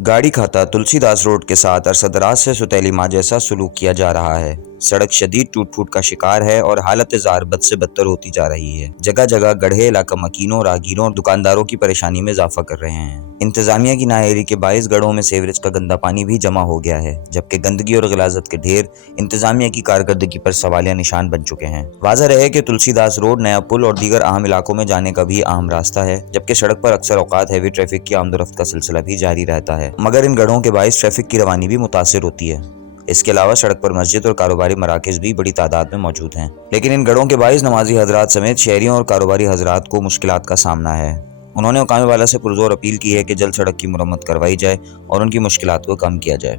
गाड़ी खाता तुलसीदास रोड के साथ अरसदराज से सुतैली माँ जैसा सलूक किया जा रहा है। सड़क शदीद टूट फूट का शिकार है और हालत जार बद से बदतर होती जा रही है। जगह जगह गड्ढे इलाका मकीनों, राहगीरों और दुकानदारों की परेशानी में इजाफा कर रहे हैं। इंतजामिया की नाअहली के बाइस गढ़ों में सीवरेज का गंदा पानी भी जमा हो गया है, जबकि गंदगी और गिलाजत के ढेर इंतजामिया की कारकर्दगी पर सवालिया निशान बन चुके हैं। वाज़ह रहे कि तुलसीदास रोड, नया पुल और दीगर अहम इलाकों में जाने का भी अहम रास्ता है, जबकि सड़क पर अक्सर औकात हैवी ट्रैफिक की आमदोरफ्त का सिलसिला भी जारी रहता है, मगर इन गढ़ों के बाइस ट्रैफिक की रवानी भी मुतासिर होती है। इसके अलावा सड़क पर मस्जिद और कारोबारी मराकज़ भी बड़ी तादाद में मौजूद हैं, लेकिन इन गढ़ों के बाइस नमाजी हजरात समेत शहरियों और कारोबारी हजरात को मुश्किलात का सामना है। उन्होंने हुकाम वाला से पुरजोर अपील की है कि जल्द सड़क की मुरम्मत करवाई जाए और उनकी मुश्किलात को कम किया जाए।